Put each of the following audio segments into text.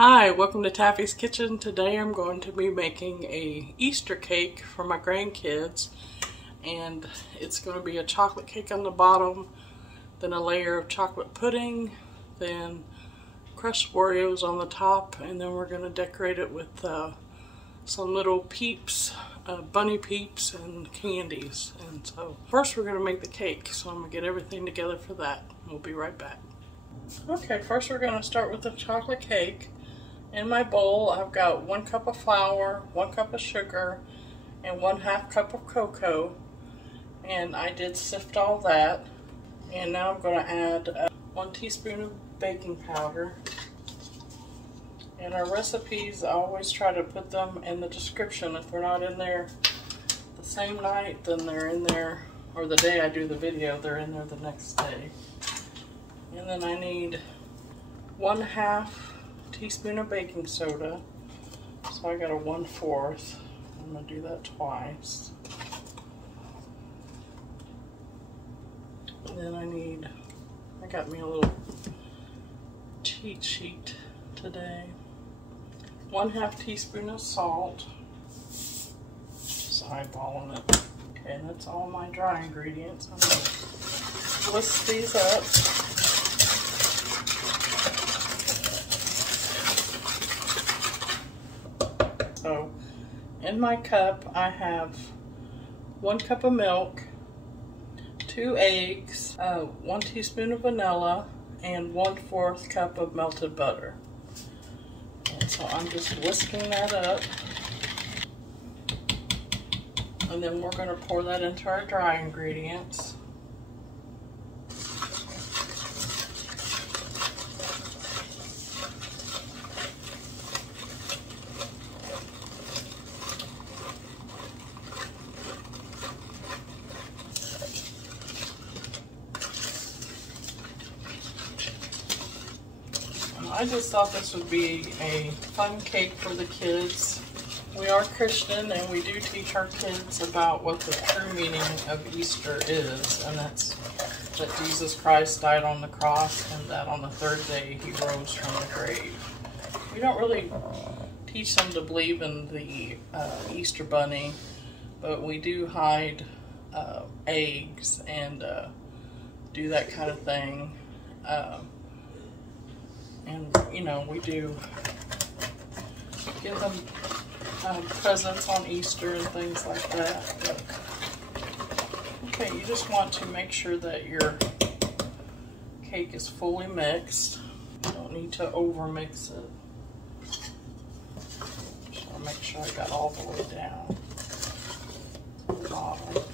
Hi, welcome to Taffy's Kitchen. Today I'm going to be making a Easter cake for my grandkids, and it's going to be a chocolate cake on the bottom, then a layer of chocolate pudding, then crushed Oreos on the top, and then we're going to decorate it with some little peeps, bunny peeps and candies. And so first we're going to make the cake, so I'm going to get everything together for that. We'll be right back. Okay, first we're going to start with the chocolate cake. In my bowl, I've got 1 cup of flour, 1 cup of sugar, and 1/2 cup of cocoa. And I did sift all that. And now I'm going to add 1 teaspoon of baking powder. And our recipes, I always try to put them in the description. If they're not in there the same night, then they're in there, or the day I do the video, they're in there the next day. And then I need 1/2 teaspoon of baking soda, so I got a 1/4. I'm going to do that twice. And then I got me a little cheat sheet today. 1/2 teaspoon of salt, just eyeballing it. Okay, and that's all my dry ingredients. I'm going to whisk these up. So, in my cup, I have 1 cup of milk, 2 eggs, 1 teaspoon of vanilla, and 1/4 cup of melted butter. And so I'm just whisking that up. And then we're going to pour that into our dry ingredients. I just thought this would be a fun cake for the kids. We are Christian, and we do teach our kids about what the true meaning of Easter is, and that's that Jesus Christ died on the cross and that on the 3rd day he rose from the grave. We don't really teach them to believe in the Easter bunny, but we do hide eggs and do that kind of thing. And, you know, we do give them presents on Easter and things like that. But, okay, you just want to make sure that your cake is fully mixed. You don't need to over mix it. Just want to make sure I got all the way down to the bottom.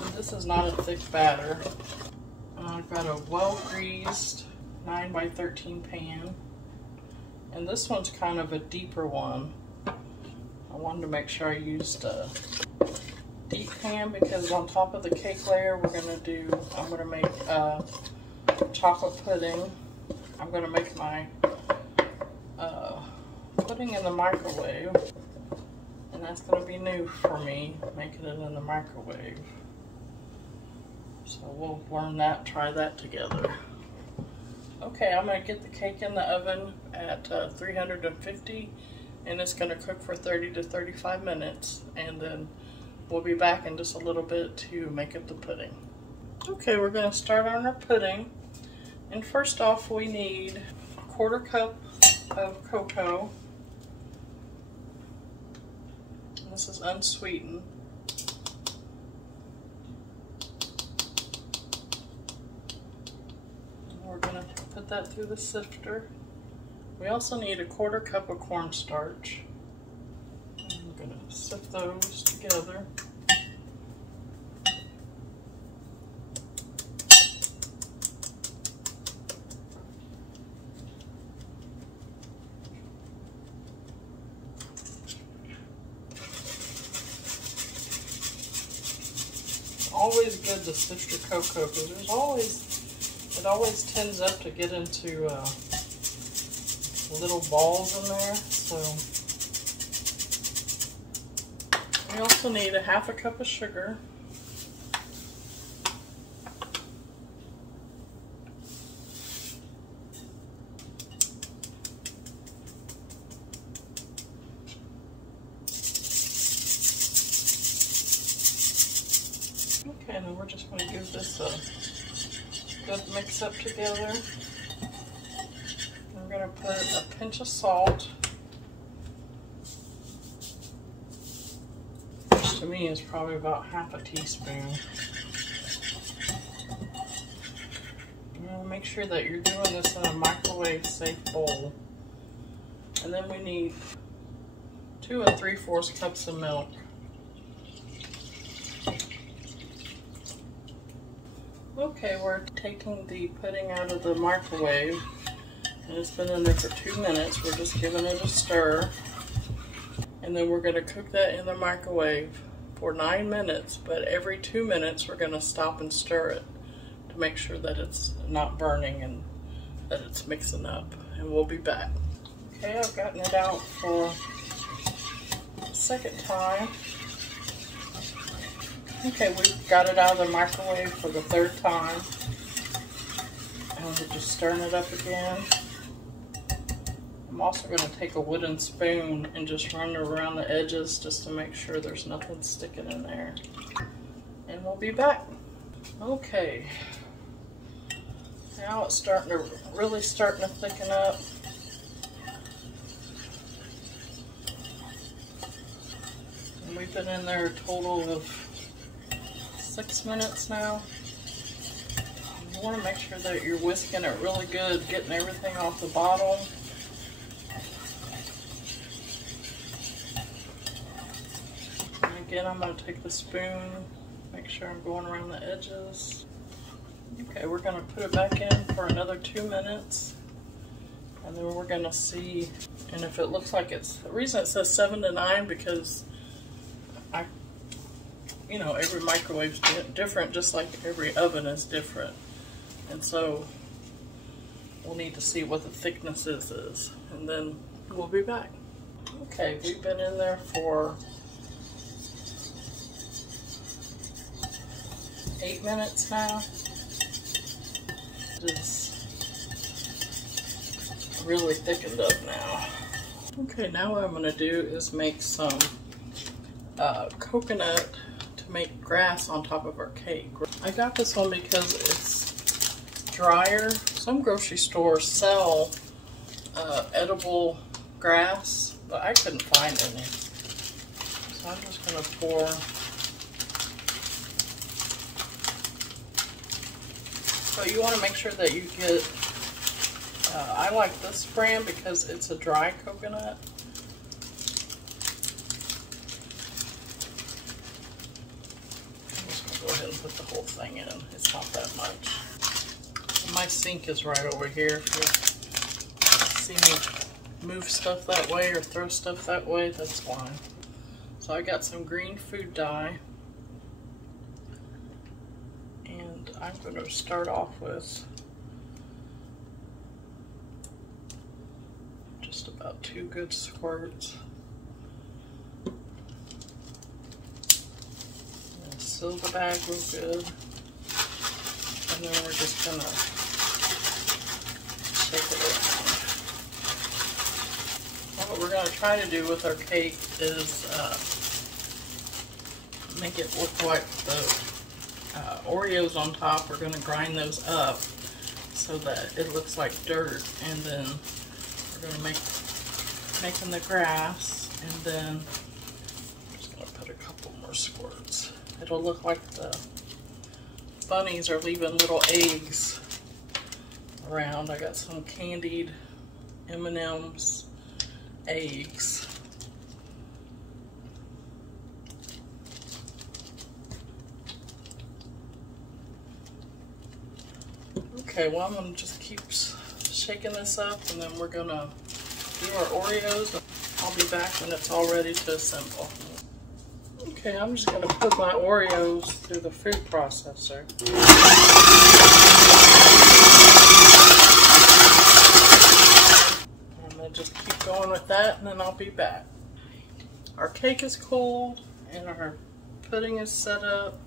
And this is not a thick batter. I've got a well-greased 9 by 13 pan, and this one's kind of a deeper one. I wanted to make sure I used a deep pan because on top of the cake layer I'm going to make chocolate pudding. I'm going to make my pudding in the microwave, and that's going to be new for me, making it in the microwave. So we'll learn that, try that together. Okay, I'm going to get the cake in the oven at 350, and it's going to cook for 30 to 35 minutes, and then we'll be back in just a little bit to make up the pudding. Okay, we're going to start on our pudding, and first off we need 1/4 cup of cocoa. And this is unsweetened. We're going to put that through the sifter. We also need 1/4 cup of cornstarch. I'm going to sift those together. It's always good to sift your cocoa because it always tends up to get into little balls in there. So we also need 1/2 cup of sugar. just going to give this a good mix up together. We're going to put a pinch of salt, which to me is probably about half a teaspoon. And make sure that you're doing this in a microwave safe bowl. And then we need 2 3/4 cups of milk. Okay, we're taking the pudding out of the microwave, and it's been in there for 2 minutes. We're just giving it a stir, and then we're going to cook that in the microwave for 9 minutes, but every 2 minutes we're going to stop and stir it to make sure that it's not burning and that it's mixing up, and we'll be back. Okay, I've gotten it out for the second time. Okay, we've got it out of the microwave for the 3rd time. And we're just stirring it up again. I'm also going to take a wooden spoon and just run it around the edges just to make sure there's nothing sticking in there. And we'll be back. Okay. Now it's really starting to thicken up. And we've been in there a total of 6 minutes now. You want to make sure that you're whisking it really good, getting everything off the bottom. And again, I'm going to take the spoon, make sure I'm going around the edges. Okay, we're going to put it back in for another 2 minutes. And then we're going to see, and if it looks like it's, the reason it says 7 to 9 because you know, every microwave's different, just like every oven is different. And so we'll need to see what the thickness is, and then we'll be back. Okay, we've been in there for 8 minutes now. It is really thickened up now. Okay, now what I'm going to do is make some coconut to make grass on top of our cake. I got this one because it's drier. Some grocery stores sell edible grass, but I couldn't find any. So I'm just going to pour so you want to make sure that you get I like this brand because it's a dry coconut. Go ahead and put the whole thing in. It's not that much. My sink is right over here. If you see me move stuff that way or throw stuff that way, that's why. So I got some green food dye. And I'm going to start off with just about 2 good squirts. Seal the bag real good, and then we're just gonna shake it around. What we're gonna try to do with our cake is make it look like the Oreos on top. We're gonna grind those up so that it looks like dirt, and then we're gonna making the grass, and then I'm just gonna put a couple more squirts. It'll look like the bunnies are leaving little eggs around. I got some candied M&M's eggs. Okay, well I'm going to just keep shaking this up, and then we're going to do our Oreos. I'll be back when it's all ready to assemble. Okay, I'm just going to put my Oreos through the food processor. I'm going to just keep going with that, and then I'll be back. Our cake is cold, and our pudding is set up.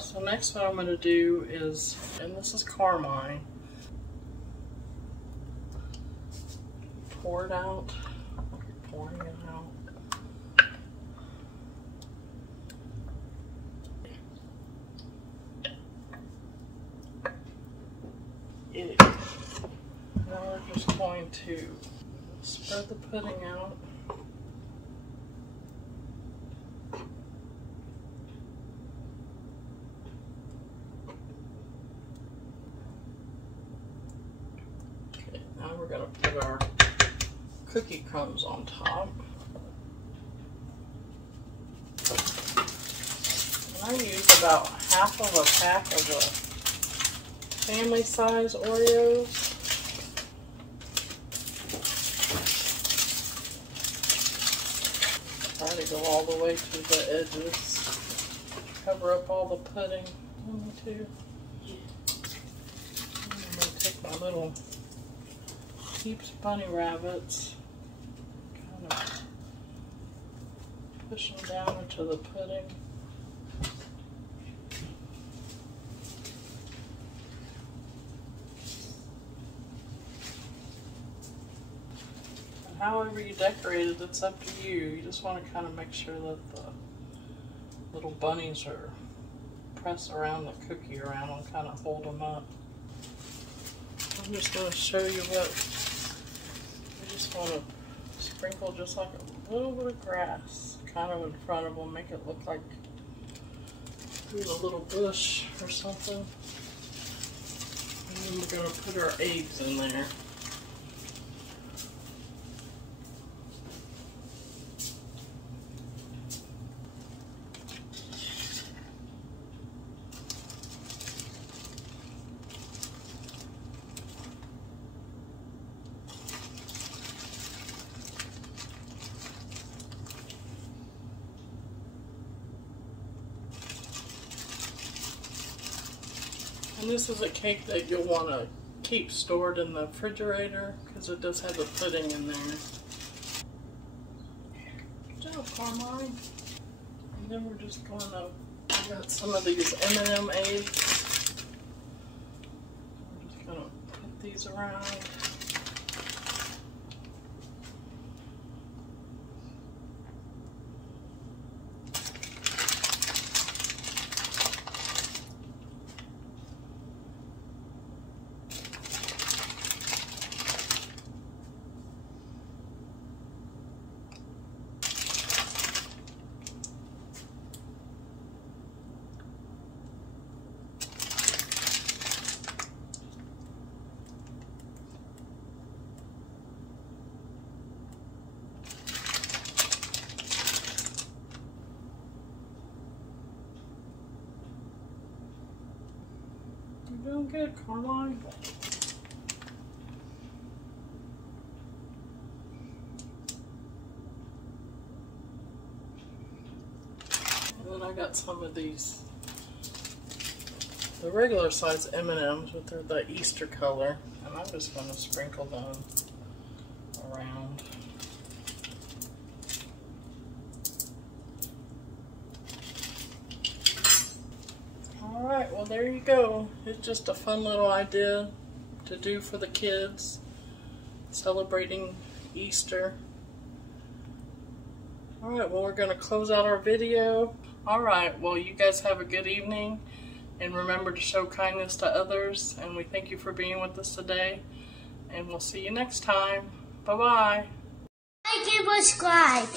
So next what I'm going to do is, and this is Carmine, pour it out. Pouring it out. just going to spread the pudding out. Okay, now we're going to put our cookie crumbs on top. And I use about half of a pack of the family size Oreos. Try to go all the way to the edges. Cover up all the pudding. Let me too. I'm going to take my little Peeps bunny rabbits, kind of push them down into the pudding. And however you decorate it, it's up to you. You just want to kind of make sure that the little bunnies are pressed around the cookie around and kind of hold them up. I'm just going to show you what. I just want to sprinkle just like a little bit of grass kind of in front of them, make it look like a little bush or something. And then we're going to put our eggs in there. And this is a cake that you'll want to keep stored in the refrigerator because it does have the pudding in there. Good job, Carmine. And then we're just going to, I got some of these M&M eggs. We're just going to put these around. You're doing good, Carmine. And then I got some of these, the regular size M&Ms, but they're the Easter color, and I'm just going to sprinkle them around. Alright, well there you go. It's just a fun little idea to do for the kids celebrating Easter. Alright, well we're going to close out our video. Alright, well you guys have a good evening and remember to show kindness to others, and we thank you for being with us today, and we'll see you next time. Bye bye. Like and subscribe.